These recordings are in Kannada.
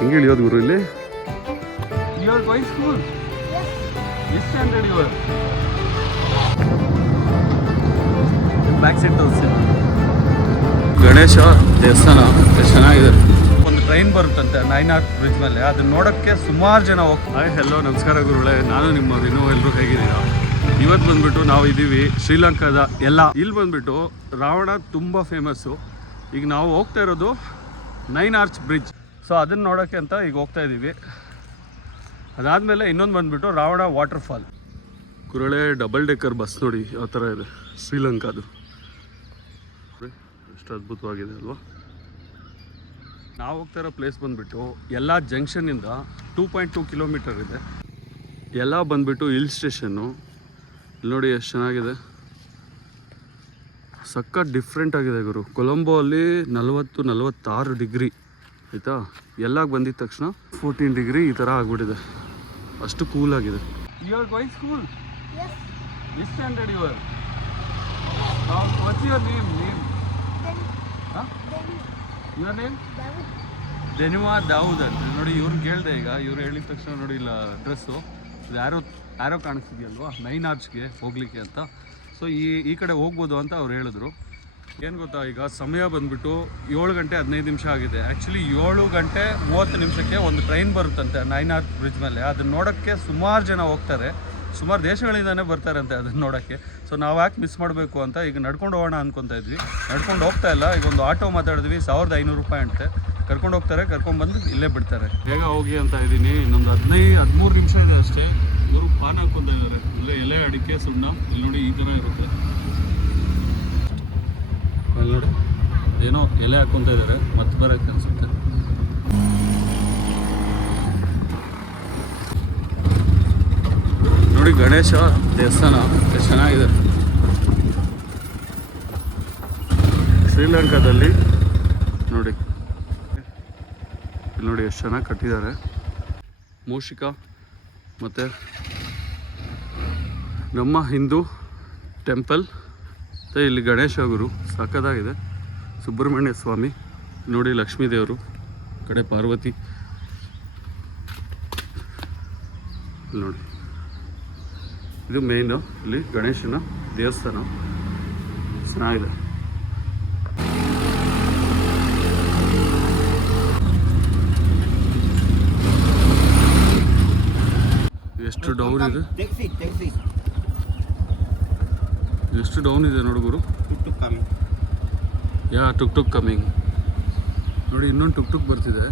ಹೆಂಗೆ ಇಳಿಯೋದು ಗುರು ಇಲ್ಲಿ? You are going school? Yes. Which standard you are? Back seat ತೋರಿಸಿ. ಗಣೇಶ ದೇವಸ್ಥಾನ ಚೆನ್ನಾಗಿದೆ. ಒಂದು ಟ್ರೈನ್ ಬರುತ್ತಂತೆ 9 Arch ಬ್ರಿಡ್ಜ್ ಮೇಲೆ, ಅದನ್ನ ನೋಡೋಕ್ಕೆ ಸುಮಾರು ಜನ ಹೋಗ್ತಾರೆ. ಹಾಯ್ ಹೆಲೋ ನಮಸ್ಕಾರ ಗುರುಗಳೇ, ನಾನು ನಿಮ್ಮ ವಿನೋ. ಎಲ್ಲರೂ ಹೇಗಿದ್ದೀರಾ? ಇವತ್ತು ಬಂದ್ಬಿಟ್ಟು ನಾವು ಇದ್ದೀವಿ ಶ್ರೀಲಂಕಾದ ಎಲ್ಲ. ಇಲ್ಲಿ ಬಂದ್ಬಿಟ್ಟು ರಾವಣ ತುಂಬ ಫೇಮಸ್ಸು. ಈಗ ನಾವು ಹೋಗ್ತಾ ಇರೋದು 9 Arch ಬ್ರಿಡ್ಜ್. ಸೊ ಅದನ್ನು ನೋಡೋಕ್ಕೆ ಅಂತ ಈಗ ಹೋಗ್ತಾ ಇದ್ದೀವಿ. ಅದಾದಮೇಲೆ ಇನ್ನೊಂದು ಬಂದ್ಬಿಟ್ಟು ರಾವಣ ವಾಟರ್ ಫಾಲ್. ಗುರುಗಳೇ ಡಬಲ್ ಡೆಕ್ಕರ್ ಬಸ್ ನೋಡಿ ಯಾವ ಥರ ಇದೆ ಶ್ರೀಲಂಕಾದು. ಎಷ್ಟು ಅದ್ಭುತವಾಗಿದೆ ಅಲ್ವಾ? ನಾವು ಹೋಗ್ತಾ ಇರೋ ಪ್ಲೇಸ್ ಬಂದ್ಬಿಟ್ಟು ಎಲ್ಲ ಜಂಕ್ಷನ್ನಿಂದ 2.2 ಕಿಲೋಮೀಟರ್ ಇದೆ. ಎಲ್ಲ ಬಂದ್ಬಿಟ್ಟು ಹಿಲ್ ಸ್ಟೇಷನ್ನು. ಇಲ್ಲಿ ನೋಡಿ ಎಷ್ಟು ಚೆನ್ನಾಗಿದೆ, ಸಖತ್ ಡಿಫ್ರೆಂಟ್ ಆಗಿದೆ ಗುರು. ಕೊಲಂಬೋ ಅಲ್ಲಿ 40-46 ಡಿಗ್ರಿ ಆಯಿತಾ. ಎಲ್ಲಾಗ ಬಂದಿದ ತಕ್ಷಣ 14 ಡಿಗ್ರಿ ಈ ಥರ ಆಗ್ಬಿಟ್ಟಿದೆ, ಅಷ್ಟು ಕೂಲ್ ಆಗಿದೆ. You are going school? Yes. Which standard you are? What's your name? Huh? Your name? ಧನ್ವಾ Dawood ಅಂತ ನೋಡಿ. ಇವ್ರನ್ನ ಕೇಳಿದೆ ಈಗ, ಇವ್ರು ಹೇಳಿದ ತಕ್ಷಣ ನೋಡಿ ಇಲ್ಲ ಅಡ್ರೆಸ್ಸು ಇದು ಯಾರೋ ಕಾಣಿಸ್ತಿದೆಯಲ್ವಾ 9 ಆರ್ಚ್ಗೆ ಹೋಗ್ಲಿಕ್ಕೆ ಅಂತ. ಸೊ ಈ ಕಡೆ ಹೋಗ್ಬೋದು ಅಂತ ಅವ್ರು ಹೇಳಿದ್ರು. ಏನು ಗೊತ್ತಾ, ಈಗ ಸಮಯ ಬಂದುಬಿಟ್ಟು 7 ಗಂಟೆ 15 ನಿಮಿಷ ಆಗಿದೆ. ಆ್ಯಕ್ಚುಲಿ 7 ಗಂಟೆ 30 ನಿಮಿಷಕ್ಕೆ ಒಂದು ಟ್ರೈನ್ ಬರುತ್ತಂತೆ 9 Arch ಬ್ರಿಡ್ಜ್ ಮೇಲೆ. ಅದನ್ನು ನೋಡೋಕ್ಕೆ ಸುಮಾರು ಜನ ಹೋಗ್ತಾರೆ, ಸುಮಾರು ದೇಶಗಳಿಂದನೇ ಬರ್ತಾರಂತೆ ಅದನ್ನು ನೋಡೋಕ್ಕೆ. ಸೊ ನಾವು ಯಾಕೆ ಮಿಸ್ ಮಾಡಬೇಕು ಅಂತ ಈಗ ನಡ್ಕೊಂಡು ಹೋಗೋಣ ಅಂದ್ಕೊತಾ ಇದ್ವಿ. ನಡ್ಕೊಂಡು ಹೋಗ್ತಾ ಇಲ್ಲ, ಈಗ ಒಂದು ಆಟೋ ಮಾತಾಡಿದ್ವಿ, 1500 ರೂಪಾಯಿ ಅಂತೆ. ಕರ್ಕೊಂಡು ಹೋಗ್ತಾರೆ, ಕರ್ಕೊಂಡ್ಬಂದು ಇಲ್ಲೇ ಬಿಡ್ತಾರೆ. ಬೇಗ ಹೋಗಿ ಅಂತ ಇದ್ದೀನಿ. ಇನ್ನೊಂದು 15-13 ನಿಮಿಷ ಇದೆ ಅಷ್ಟೇ. ಇವರು ಪಾನ್ ಹಾಕ್ಕೊತಾ ಇದ್ದಾರೆ, ಇಲ್ಲೇ ಎಲೆ ಅಡಿಕೆ ಸುಣ್ಣ. ಇಲ್ಲಿ ನೋಡಿ ಈ ಥರ ಇರುತ್ತೆ. ಅಲ್ಲಿ ನೋಡಿ ಏನೋ ಎಲೆ ಹಾಕ್ಕೊತಾ ಇದ್ದಾರೆ, ಮತ್ತೆ ಬರೋಕ್ಕೆ ಅನಿಸುತ್ತೆ. ನೋಡಿ ಗಣೇಶ ದೇವಸ್ಥಾನ ಎಷ್ಟು ಚೆನ್ನಾಗಿದೆ ಶ್ರೀಲಂಕಾದಲ್ಲಿ. ನೋಡಿ ಇಲ್ಲಿ ನೋಡಿ ಎಷ್ಟು ಚೆನ್ನಾಗಿ ಕಟ್ಟಿದ್ದಾರೆ. ಮೂಷಿಕ ಮತ್ತು ನಮ್ಮ ಹಿಂದೂ ಟೆಂಪಲ್ ಮತ್ತು ಇಲ್ಲಿ ಗಣೇಶ ಗುರು ಸಕ್ಕತ್ತಾಗಿದೆ. ಸುಬ್ರಹ್ಮಣ್ಯ ಸ್ವಾಮಿ ನೋಡಿ, ಲಕ್ಷ್ಮೀ ದೇವರು ಕಡೆ ಪಾರ್ವತಿ ನೋಡಿ. ಇದು ಮೇಯ್ನು ಇಲ್ಲಿ ಗಣೇಶನ ದೇವಸ್ಥಾನ ಚೆನ್ನಾಗಿದೆ. ಎಷ್ಟು ಡೌನ್ ಇದೆ, ಎಷ್ಟು ಡೌನ್ ಇದೆ ನೋಡಿ ಗುರು. ಯಾ ಟುಕ್ ಕಮಿಂಗ್ ನೋಡಿ. ಇನ್ನೊಂದು ಟುಕ್ ಬರ್ತಿದೆ,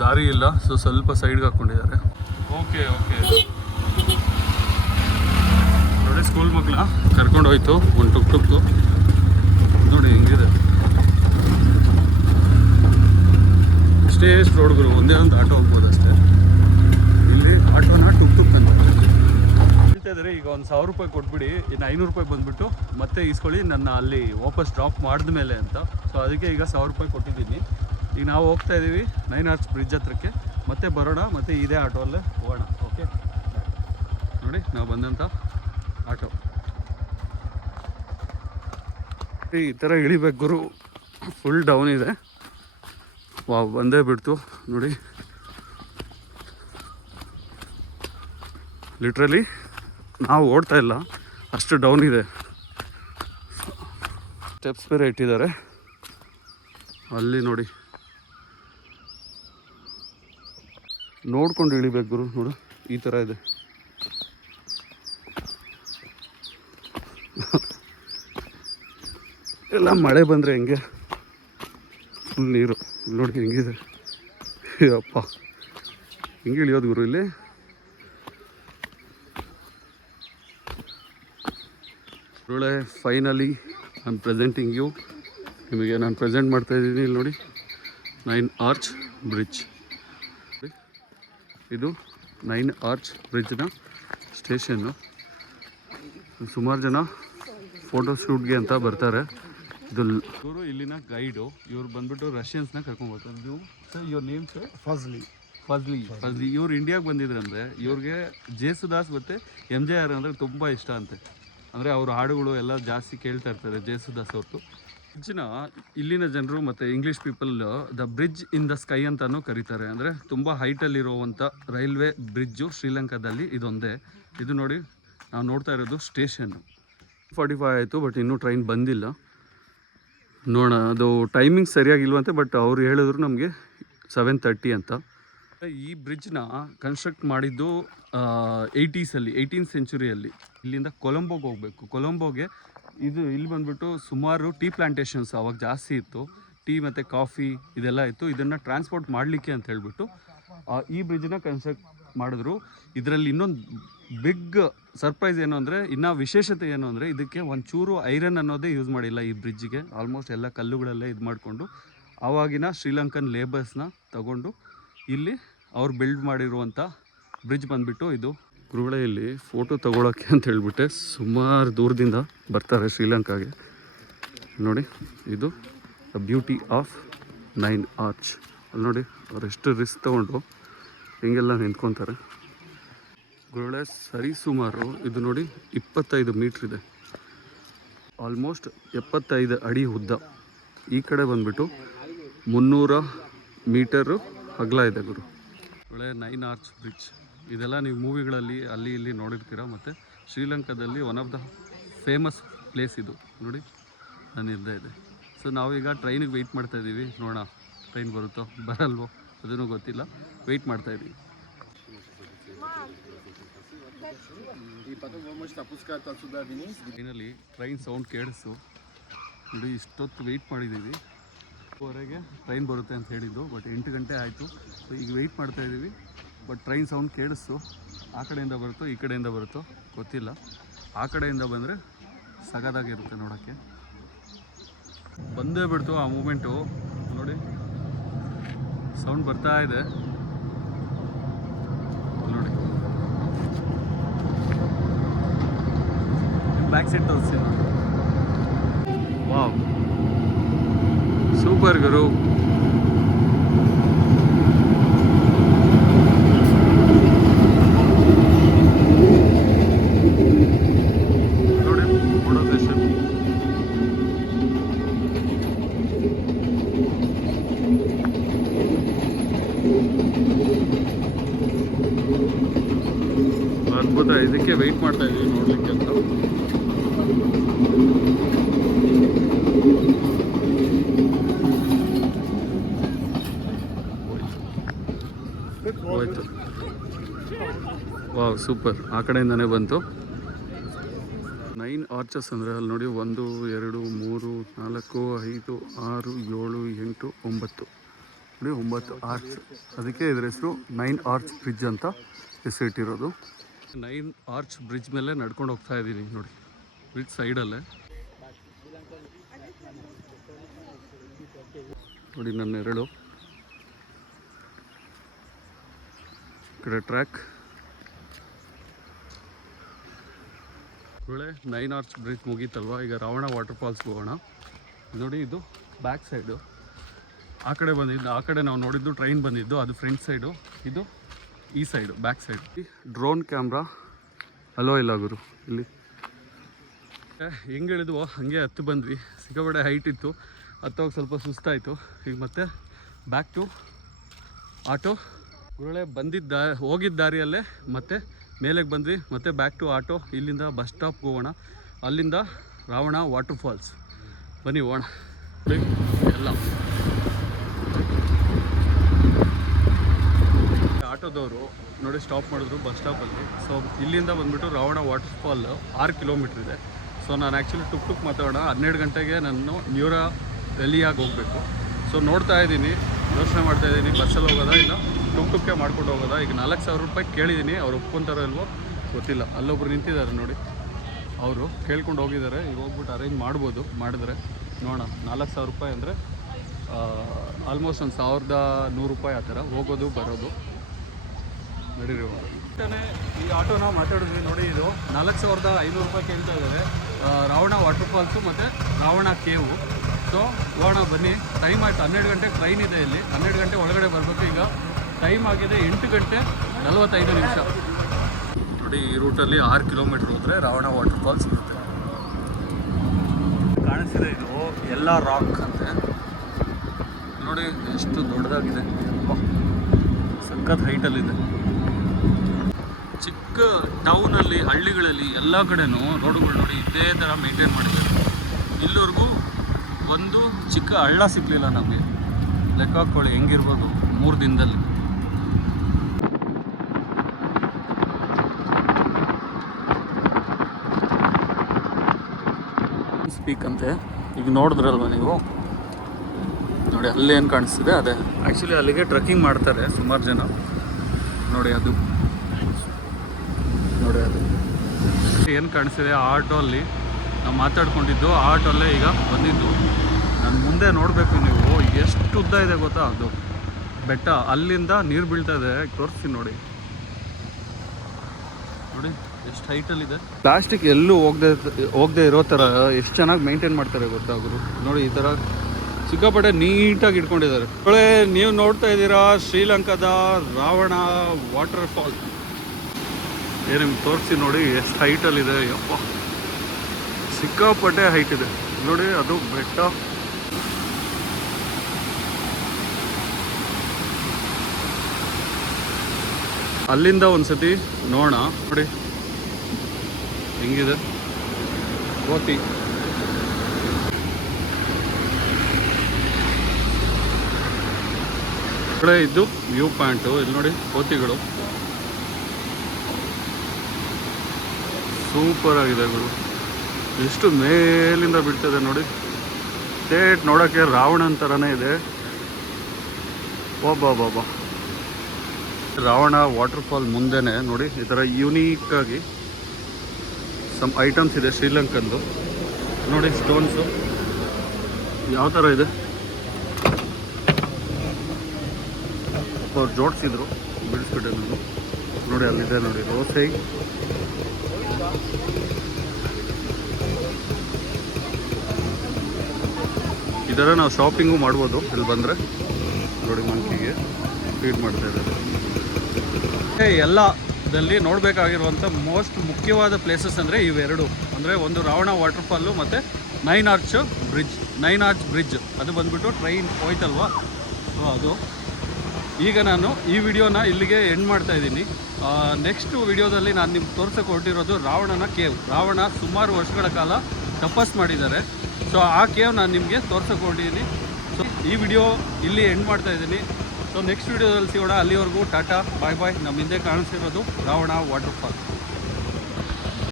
ದಾರಿ ಇಲ್ಲ, ಸೊ ಸ್ವಲ್ಪ ಸೈಡ್ಗೆ ಹಾಕ್ಕೊಂಡಿದ್ದಾರೆ. ಓಕೆ ನೋಡಿ, ಸ್ಕೂಲ್ ಮಕ್ಕಳ ಕರ್ಕೊಂಡು ಹೋಯ್ತು ಒಂದು ಟುಕ್ ನೋಡಿ ಹೆಂಗಿದೆ. ಇಷ್ಟೇ ರೋಡ್ ಗುರು, ಒಂದೇ ಒಂದು ಆಟೋ ಹೋಗ್ಬೋದು ಅಷ್ಟೇ. ಇಲ್ಲಿ ಆಟೋನ ಟುಕ್ ಅಂತ ಹೇಳ್ತಾ ಇದ್ದಾರೆ. ಈಗ ಒಂದು 1000 ರೂಪಾಯಿ ಕೊಟ್ಬಿಡಿ, ಇನ್ನು 500 ರೂಪಾಯಿ ಬಂದುಬಿಟ್ಟು ಮತ್ತೆ ಇಸ್ಕೊಳ್ಳಿ ನನ್ನ ಅಲ್ಲಿ ವಾಪಸ್ ಡ್ರಾಪ್ ಮಾಡಿದ್ಮೇಲೆ ಅಂತ. ಸೊ ಅದಕ್ಕೆ ಈಗ 1000 ರೂಪಾಯಿ ಕೊಟ್ಟಿದ್ದೀನಿ. ಈಗ ನಾವು ಹೋಗ್ತಾ ಇದ್ದೀವಿ 9 Arch ಬ್ರಿಡ್ಜ್ ಹತ್ರಕ್ಕೆ, ಮತ್ತೆ ಬರೋಣ, ಮತ್ತೆ ಇದೇ ಆಟೋಲ್ಲೇ ಹೋಗೋಣ. ಓಕೆ ನೋಡಿ ನಾವು ಬಂದಂಥ ಆಟೋ ಈ ಥರ ಇಳಿಬೇಕು ಗುರು. ಫುಲ್ ಡೌನ್ ಇದೆ. ಬಂದೇ ಬಿಡ್ತು ನೋಡಿ. ಲಿಟ್ರಲಿ ನಾವು ಓಡ್ತಾ ಇಲ್ಲ, ಅಷ್ಟು ಡೌನ್ ಇದೆ. ಸ್ಟೆಪ್ಸ್ ಬೇರೆ ಇಟ್ಟಿದ್ದಾರೆ ಅಲ್ಲಿ ನೋಡಿ, ನೋಡ್ಕೊಂಡು ಇಳಿಬೇಕು ಗುರು. ನೋಡು ಈ ಥರ ಇದೆ. ಎಲ್ಲ ಮಳೆ ಬಂದರೆ ಹೆಂಗೆ ಫುಲ್ ನೀರು ನೋಡಿ ಹೆಂಗಿದೆ. ಅಪ್ಪ ಹೆಂಗೆ ಇಳಿಯೋದು ಗುರು ಇಲ್ಲಿ? ಒಳ್ಳೆ finally I am presenting you. ನಿಮಗೆ ನಾನು ಪ್ರೆಸೆಂಟ್ ಮಾಡ್ತಾಯಿದ್ದೀನಿ. ಇಲ್ಲಿ ನೋಡಿ 9 Arch ಬ್ರಿಡ್ಜ್. ಇದು 9 Arch ಬ್ರಿಡ್ಜ್ನ ಸ್ಟೇಷನ್ನು. ಸುಮಾರು ಜನ ಫೋಟೋ ಶೂಟ್ಗೆ ಅಂತ ಬರ್ತಾರೆ. ಇವರು ಇಲ್ಲಿನ ಗೈಡು. ಇವ್ರು ಬಂದ್ಬಿಟ್ಟು ರಷ್ಯನ್ಸ್ನ ಕರ್ಕೊಂಡು ಬರ್ತಾರೆ. ಇದು ಸರ್ ಯುವರ್ ನೇಮ್ ಸರ್? ಫಜ್ಲಿ. ಇವ್ರು ಇಂಡಿಯಾಗೆ ಬಂದಿದ್ರಂದರೆ ಇವ್ರಿಗೆ ಜೇಸುದಾಸ್ ಮತ್ತು MJR ಅಂದರೆ ತುಂಬ ಇಷ್ಟ ಅಂತೆ. ಅಂದರೆ ಅವ್ರ ಹಾಡುಗಳು ಎಲ್ಲ ಜಾಸ್ತಿ ಕೇಳ್ತಾ ಇರ್ತಾರೆ ಜೇಸುದಾಸ್ ಅವ್ರದ್ದು. ಬ್ರಿಡ್ಜ್ನ ಇಲ್ಲಿನ ಜನರು ಮತ್ತು English people the bridge in the sky ಅಂತಲೂ ಕರೀತಾರೆ. ಅಂದರೆ ತುಂಬ ಹೈಟಲ್ಲಿರುವಂಥ ರೈಲ್ವೆ ಬ್ರಿಡ್ಜು ಶ್ರೀಲಂಕಾದಲ್ಲಿ ಇದೊಂದೇ. ಇದು ನೋಡಿ ನಾವು ನೋಡ್ತಾ ಇರೋದು ಸ್ಟೇಷನ್ನು. 45 ಆಯಿತು, ಬಟ್ ಇನ್ನೂ ಟ್ರೈನ್ ಬಂದಿಲ್ಲ. ನೋಡೋಣ, ಅದು ಟೈಮಿಂಗ್ ಸರಿಯಾಗಿಲ್ವಂತೆ, ಬಟ್ ಅವ್ರು ಹೇಳಿದ್ರು ನಮಗೆ 7:30 ಅಂತ. ಈ ಬ್ರಿಡ್ಜ್ನ ಕನ್ಸ್ಟ್ರಕ್ಟ್ ಮಾಡಿದ್ದು 80sಲ್ಲಿ, 18th ಸೆಂಚುರಿಯಲ್ಲಿ. ಇಲ್ಲಿಂದ ಕೊಲಂಬೋಗೆ ಹೋಗಬೇಕು. ಕೊಲಂಬೋಗೆ ಇಲ್ಲಿ ಬಂದ್ಬಿಟ್ಟು ಸುಮಾರು ಟೀ ಪ್ಲಾಂಟೇಶನ್ಸ್ ಅವಾಗ ಜಾಸ್ತಿ ಇತ್ತು. ಟೀ ಮತ್ತು ಕಾಫಿ ಇದೆಲ್ಲ ಇತ್ತು. ಇದನ್ನು ಟ್ರಾನ್ಸ್ಪೋರ್ಟ್ ಮಾಡಲಿಕ್ಕೆ ಅಂತ ಹೇಳ್ಬಿಟ್ಟು ಈ ಬ್ರಿಡ್ಜ್ನ ಕನ್ಸ್ಟ್ರಕ್ಟ್ ಮಾಡಿದ್ರು. ಇದರಲ್ಲಿ ಇನ್ನೊಂದು ಬಿಗ್ ಸರ್ಪ್ರೈಸ್ ಏನು ಅಂದರೆ, ಇನ್ನೂ ವಿಶೇಷತೆ ಏನು ಅಂದರೆ, ಇದಕ್ಕೆ ಒಂಚೂರು ಐರನ್ ಅನ್ನೋದೇ ಯೂಸ್ ಮಾಡಿಲ್ಲ ಈ ಬ್ರಿಡ್ಜಿಗೆ. ಆಲ್ಮೋಸ್ಟ್ ಎಲ್ಲ ಕಲ್ಲುಗಳಲ್ಲೇ ಇದು ಮಾಡಿಕೊಂಡು ಆವಾಗಿನ ಶ್ರೀಲಂಕನ್ ಲೇಬರ್ಸ್ನ ತಗೊಂಡು ಇಲ್ಲಿ ಅವ್ರು ಬಿಲ್ಡ್ ಮಾಡಿರುವಂಥ ಬ್ರಿಡ್ಜ್ ಬಂದುಬಿಟ್ಟು ಇದು. ಗುರುಗಳಲ್ಲಿ ಫೋಟೋ ತೊಗೊಳಕ್ಕೆ ಅಂತ ಹೇಳ್ಬಿಟ್ಟೆ ಸುಮಾರು ದೂರದಿಂದ ಬರ್ತಾರೆ ಶ್ರೀಲಂಕಾಗೆ. ನೋಡಿ, ಇದು ದ ಬ್ಯೂಟಿ ಆಫ್ 9 ಆರ್ಚ್. ಅಲ್ಲಿ ನೋಡಿ ಅವ್ರು ಎಷ್ಟು ರಿಸ್ಕ್ ತೊಗೊಂಡು ಹಿಂಗೆಲ್ಲ ನಿಂತ್ಕೊತಾರೆ. ಗುರುಳೆ ಸರಿ ಸುಮಾರು ಇದು ನೋಡಿ 25 ಮೀಟ್ರ್ ಇದೆ, ಆಲ್ಮೋಸ್ಟ್ 75 ಅಡಿ ಉದ್ದ. ಈ ಕಡೆ ಬಂದುಬಿಟ್ಟು 300 ಮೀಟರು ಅಗಲ ಇದೆ ಗುರು. ಒಳ್ಳೆ 9 ಆರ್ಚ್ ಬ್ರಿಡ್ಜ್. ಇದೆಲ್ಲ ನೀವು ಮೂವಿಗಳಲ್ಲಿ ಅಲ್ಲಿ ಇಲ್ಲಿ ನೋಡಿರ್ತೀರ. ಮತ್ತು ಶ್ರೀಲಂಕಾದಲ್ಲಿ one of the famous place ಇದು. ನೋಡಿ ನನ್ನ ಇದ್ದೇ ಇದೆ. ಸೊ ನಾವೀಗ ಟ್ರೈನಿಗೆ ವೆಯ್ಟ್ ಮಾಡ್ತಾಯಿದ್ದೀವಿ. ನೋಡೋಣ ಟ್ರೈನ್ ಬರುತ್ತೋ ಬರಲ್ವೋ ಅದೂ ಗೊತ್ತಿಲ್ಲ. ವೆಯ್ಟ್ ಮಾಡ್ತಾಯಿದ್ದೀವಿ. ಫೈನಲಿ ಟ್ರೈನ್ ಸೌಂಡ್ ಕೇಳಿಸು. ನೋಡಿ ಇಷ್ಟೊತ್ತು ವೆಯ್ಟ್ ಮಾಡಿದ್ದೀವಿ. ಹೊರಗೆ ಟ್ರೈನ್ ಬರುತ್ತೆ ಅಂತ ಹೇಳಿದ್ದು, ಬಟ್ 8 ಗಂಟೆ ಆಯಿತು. ಸೊ ಈಗ ವೆಯ್ಟ್ ಮಾಡ್ತಾಯಿದ್ದೀವಿ. ಬಟ್ ಟ್ರೈನ್ ಸೌಂಡ್ ಕೇಳಿಸು. ಆ ಕಡೆಯಿಂದ ಬರುತ್ತೋ ಈ ಕಡೆಯಿಂದ ಬರುತ್ತೋ ಗೊತ್ತಿಲ್ಲ. ಆ ಕಡೆಯಿಂದ ಬಂದರೆ ಸಗದಾಗಿರುತ್ತೆ ನೋಡೋಕ್ಕೆ. ಬಂದೇ ಬಿಡ್ತು ಆ ಮೂಮೆಂಟು. ನೋಡಿ ಸೌಂಡ್ ಬರ್ತಾ ಇದೆ ನೋಡಿ. ಬ್ಯಾಕ್ ಸೈಡ್ ತೋರಿಸ್ತೀನಿ. ವಾವ್, ಸೂಪರ್ ಗುರು. ನೋಡಿ ಫೋಟೋ ಸೆಷನ್. ಅದ್ಭುತ. ಇದಕ್ಕೆ ವೆಯ್ಟ್ ಮಾಡ್ತಾ ಇದ್ದೀವಿ ನೋಡ್ಲಿಕ್ಕೆ ಅಂತ. ಹೋಯ್ತು. Wow, super. ಆ ಕಡೆಯಿಂದನೇ ಬಂತು. 9 ಆರ್ಚಸ್ ಅಂದರೆ ಅಲ್ಲಿ ನೋಡಿ 1 2 3 4 5 6 7 8 9 ನೋಡಿ 9 ಆರ್ಚ್. ಅದಕ್ಕೆ ಇದ್ರ ಹೆಸರು 9 ಆರ್ಚ್ ಬ್ರಿಡ್ಜ್ ಅಂತ ಹೆಸರಿಟ್ಟಿರೋದು. 9 ಆರ್ಚ್ ಬ್ರಿಡ್ಜ್ ಮೇಲೆ ನಡ್ಕೊಂಡು ಹೋಗ್ತಾ ಇದ್ದೀನಿ ನೋಡಿ, ಬ್ರಿಡ್ಜ್ ಸೈಡಲ್ಲೇ. ನೋಡಿ ನನ್ನ ನೆರಳು. ಈ ಕಡೆ ಟ್ರ್ಯಾಕ್. ಒಳ್ಳೆ 9 ಆರ್ಚ್ ಬ್ರಿಡ್ಜ್ ಮುಗೀತಲ್ವ. ಈಗ ರಾವಣ ವಾಟರ್ ಫಾಲ್ಸ್ಗೆ ಹೋಗೋಣ. ನೋಡಿ ಇದು ಬ್ಯಾಕ್ ಸೈಡು. ಆ ಕಡೆ ಬಂದಿದ್ದು, ಆ ಕಡೆ ನಾವು ನೋಡಿದ್ದು ಟ್ರೈನ್ ಬಂದಿದ್ದು ಅದು ಫ್ರಂಟ್ ಸೈಡು. ಇದು ಈ side back side. Drone camera hello ಇಲ್ಲ ಗುರು ಇಲ್ಲಿ. ಹೆಂಗೆ ಹೇಳಿದ್ವೋ ಹಾಗೆ ಹತ್ತು ಬಂದ್ವಿ. ಸಿಕ್ಕಾಪಟ್ಟೆ ಹೈಟ್ ಇತ್ತು, ಹತ್ತೋಗಿ ಸ್ವಲ್ಪ ಸುಸ್ತಾಯಿತು. ಈಗ ಮತ್ತೆ ಬ್ಯಾಕ್ ಟು ಆಟೋ. ಗುರುಳೆ ಹೋಗಿದ್ದ ದಾರಿಯಲ್ಲೇ ಮತ್ತೆ ಮೇಲೆಗೆ ಬಂದ್ವಿ. ಮತ್ತೆ ಬ್ಯಾಕ್ ಟು ಆಟೋ. ಇಲ್ಲಿಂದ ಬಸ್ ಸ್ಟಾಪ್ಗೆ ಹೋಗೋಣ, ಅಲ್ಲಿಂದ ರಾವಣ ವಾಟರ್ ಫಾಲ್ಸ್. ಬನ್ನಿ ಹೋಗೋಣ. ಎಲ್ಲ ಆಟೋದವರು ನೋಡಿ ಸ್ಟಾಪ್ ಮಾಡಿದ್ರು ಬಸ್ ಸ್ಟಾಪಲ್ಲಿ. ಸೊ ಇಲ್ಲಿಂದ ಬಂದುಬಿಟ್ಟು ರಾವಣ ವಾಟರ್ ಫಾಲ್ 6 ಕಿಲೋಮೀಟ್ರ್ ಇದೆ. ಸೊ ನಾನು ಆ್ಯಕ್ಚುಲಿ ಟುಕ್ ಮಾತಾಡೋಣ. 12 ಗಂಟೆಗೆ ನಾನು ನ್ಯೂರಾ ಡೆಲ್ಲಿಯಾಗಿ ಹೋಗಬೇಕು. ಸೊ ನೋಡ್ತಾ ಇದ್ದೀನಿ, ಯೋಚನೆ ಮಾಡ್ತಾಯಿದ್ದೀನಿ ಬಸ್ಸಲ್ಲಿ ಹೋಗೋದಾ ಇಲ್ಲ ಟುಕ್ಕೆ ಮಾಡ್ಕೊಂಡು ಹೋಗೋದಾ. ಈಗ 4,000 ರೂಪಾಯಿ ಕೇಳಿದ್ದೀನಿ. ಅವ್ರು ಒಪ್ಕೊತಾರೋ ಇಲ್ವೋ ಗೊತ್ತಿಲ್ಲ. ಅಲ್ಲೊಬ್ರು ನಿಂತಿದ್ದಾರೆ ನೋಡಿ, ಅವರು ಕೇಳ್ಕೊಂಡು ಹೋಗಿದ್ದಾರೆ. ಈಗ ಹೋಗ್ಬಿಟ್ಟು ಅರೇಂಜ್ ಮಾಡ್ಬೋದು. ಮಾಡಿದ್ರೆ ನೋಡೋಣ. 4,000 ರೂಪಾಯಿ ಅಂದರೆ ಆಲ್ಮೋಸ್ಟ್ ಒಂದು 1,100 ರೂಪಾಯಿ ಆ ಥರ ಹೋಗೋದು ಬರೋದು. ನಡೀರಿ ಈ ಆಟೋನ ಮಾತಾಡಿದ್ವಿ ನೋಡಿ. ಇದು 4,500 ರೂಪಾಯಿ ಕೇಳ್ತಾ ಇದ್ದಾರೆ. ರಾವಣ ವಾಟರ್ ಫಾಲ್ಸು ಮತ್ತು ರಾವಣ ಕೇವು. ಸೊ ಹೋಗೋಣ ಬನ್ನಿ. ಟೈಮ್ ಆಯಿತು, 12 ಗಂಟೆಗೆ ಟ್ರೈನ್ ಇದೆ ಇಲ್ಲಿ. 12 ಗಂಟೆ ಒಳಗಡೆ ಬರಬೇಕು. ಈಗ ಟೈಮ್ ಆಗಿದೆ 8 ಗಂಟೆ 45 ನಿಮಿಷ. ನೋಡಿ ಈ ರೂಟಲ್ಲಿ 6 ಕಿಲೋಮೀಟ್ರ್ ಹೋದರೆ ರಾವಣ ವಾಟರ್ ಫಾಲ್ಸ್ ಇರುತ್ತೆ. ಕಾಣಿಸ್ತಾ ಕಾಣಿಸ್ತಿದೆ ಇದು ಎಲ್ಲ ರಾಕ್ ಅಂತೆ. ನೋಡಿ ಎಷ್ಟು ದೊಡ್ಡದಾಗಿದೆ, ಸಖತ್ ಹೈಟಲ್ಲಿದೆ. ಚಿಕ್ಕ ಟೌನಲ್ಲಿ, ಹಳ್ಳಿಗಳಲ್ಲಿ ಎಲ್ಲ ಕಡೆನೂ ರೋಡುಗಳು ನೋಡಿ ಇದೇ ಥರ ಮೇಂಟೈನ್ ಮಾಡಿದ್ದಾರೆ. ಇಲ್ಲಿವರೆಗೂ ಒಂದು ಚಿಕ್ಕ ಹಳ್ಳ ಸಿಕ್ಕಲಿಲ್ಲ ನಮಗೆ. ಲೆಕ್ಕ ಹಾಕ್ಕೊಳ್ಳಿ ಹೆಂಗಿರ್ಬೋದು 3 ದಿನದಲ್ಲಿ. ಸ್ಪೀಕ್ ಅಂತೆ. ಈಗ ನೋಡಿದ್ರಲ್ವ ನೀವು, ನೋಡಿ ಅಲ್ಲಿ ಏನು ಕಾಣಿಸ್ತಿದೆ ಅದೇ. ಆ್ಯಕ್ಚುಲಿ ಅಲ್ಲಿಗೆ ಟ್ರೆಕ್ಕಿಂಗ್ ಮಾಡ್ತಾರೆ ಸುಮಾರು ಜನ. ನೋಡಿ ಅದು ಏನು ಕಾಣಿಸ್ತಿದೆ ಆ ಆಟೋಲ್ಲಿ ನಾವು ಮಾತಾಡ್ಕೊಂಡಿದ್ದು. ಆ ಆಟೋಲ್ಲೇ ಈಗ ಬಂದಿದ್ದು. ನಾನು ಮುಂದೆ ನೋಡಬೇಕು, ನೀವು ಎಷ್ಟು ಉದ್ದ ಇದೆ ಗೊತ್ತಾ ಅದು ಬೆಟ್ಟ. ಅಲ್ಲಿಂದ ನೀರು ಬೀಳ್ತಾ ಇದೆ, ತೋರಿಸ್ತೀನಿ ನೋಡಿ. ನೋಡಿ ಎಷ್ಟು ಹೈಟಲ್ಲಿದೆ. ಪ್ಲಾಸ್ಟಿಕ್ ಎಲ್ಲೂ ಹೋಗದೆ ಇರೋ ಥರ ಎಷ್ಟು ಚೆನ್ನಾಗಿ ಮೇಂಟೈನ್ ಮಾಡ್ತಾರೆ ಗೊತ್ತಾ ಅವರು. ನೋಡಿ ಈ ಥರ ಸಿಕ್ಕಾಪಟ್ಟೆ ನೀಟಾಗಿ ಇಟ್ಕೊಂಡಿದ್ದಾರೆ. ಒಳ್ಳೆ ನೀವು ನೋಡ್ತಾ ಇದ್ದೀರಾ ಶ್ರೀಲಂಕಾದ ರಾವಣ ವಾಟರ್ ಫಾಲ್. ನಿಮ್ಗೆ ತೋರಿಸಿ ನೋಡಿ ಎಷ್ಟು ಹೈಟಲ್ಲಿದೆ. ಯಪ್ಪ ಸಿಕ್ಕಾಪಟ್ಟೆ ಹೈಟ್ ಇದೆ ನೋಡಿ ಅದು ಬೆಟ್ಟ. ಅಲ್ಲಿಂದ ಒಂದ್ಸತಿ ನೋಡೋಣ. ನೋಡಿ ಹೆಂಗಿದೆ ಕೋತಿ. ಕಡೆ ಇದ್ದು ವ್ಯೂ ಪಾಯಿಂಟು. ಇಲ್ಲಿ ನೋಡಿ ಕೋತಿಗಳು ಸೂಪರ್ ಆಗಿದೆ ಗುರು. ಎಷ್ಟು ಮೇಲಿಂದ ಬಿಡ್ತದೆ ನೋಡಿ. ಸ್ಟೇಟ್ ನೋಡೋಕ್ಕೆ ರಾವಣನ ಥರನೇ ಇದೆ. ಒಬ್ಬ ರಾವಣ ವಾಟರ್ ಫಾಲ್ ಮುಂದೆನೇ ನೋಡಿ ಈ ಥರ ಯುನೀಕಾಗಿ ಸಮ್ ಐಟಮ್ಸ್ ಇದೆ ಶ್ರೀಲಂಕನ್ದು. ನೋಡಿ ಸ್ಟೋನ್ಸು ಯಾವ ಥರ ಇದೆ, ಅವ್ರು ಜೋಡಿಸಿದ್ರು ಬಿಡಿಸ್ಬಿಟ್ಟೆ. ನೋಡಿ ಅಲ್ಲಿದೆ ನೋಡಿ ರೋಸೈ. ಇದರ ನಾವು ಶಾಪಿಂಗು ಮಾಡ್ಬೋದು ಇಲ್ಲಿ ಬಂದರೆ. ನೋಡಿ ಮಂಕಿಗೆ ಫೀಡ್ ಮಾಡ್ತಾ ಇದ್ದಾರೆ. ಎಲ್ಲದಲ್ಲಿ ನೋಡಬೇಕಾಗಿರುವಂಥ ಮೋಸ್ಟ್ ಮುಖ್ಯವಾದ ಪ್ಲೇಸಸ್ ಅಂದರೆ ಇವೆರಡು. ಅಂದರೆ ಒಂದು ರಾವಣ ವಾಟರ್ಫಾಲು ಮತ್ತು 9 ಆರ್ಚ್ ಬ್ರಿಡ್ಜ್. ಅದು ಬಂದುಬಿಟ್ಟು ಟ್ರೈನ್ ಹೋಯ್ತಲ್ವ, ಸೊ ಅದು. ಈಗ ನಾನು ಈ ವಿಡಿಯೋನ ಇಲ್ಲಿಗೆ ಎಂಡ್ ಮಾಡ್ತಾ ಇದ್ದೀನಿ. ನೆಕ್ಸ್ಟ್ ವಿಡಿಯೋದಲ್ಲಿ ನಾನು ನಿಮ್ಗೆ ತೋರ್ಸೋಕೆ ಹೊರಟಿರೋದು ರಾವಣನ ಕೇವ್. ರಾವಣ ಸುಮಾರು ವರ್ಷಗಳ ಕಾಲ ತಪಸ್ ಮಾಡಿದ್ದಾರೆ. ಸೊ ಆ ಕೇವ್ ನಾನು ನಿಮಗೆ ತೋರ್ಸೋಕೆ ಹೊರಟಿದ್ದೀನಿ. ಸೊ ಈ ವಿಡಿಯೋ ಇಲ್ಲಿ ಎಂಡ್ ಮಾಡ್ತಾ ಇದ್ದೀನಿ. ಸೊ ನೆಕ್ಸ್ಟ್ ವಿಡಿಯೋದಲ್ಲಿ ಸಿಗೋಣ. ಅಲ್ಲಿವರೆಗೂ ಟಾಟಾ ಬಾಯ್ ಬಾಯ್. ನಮ್ಮ ಹಿಂದೆ ಕಾಣಿಸ್ತಿರೋದು ರಾವಣ ವಾಟರ್ಫಾಲ್.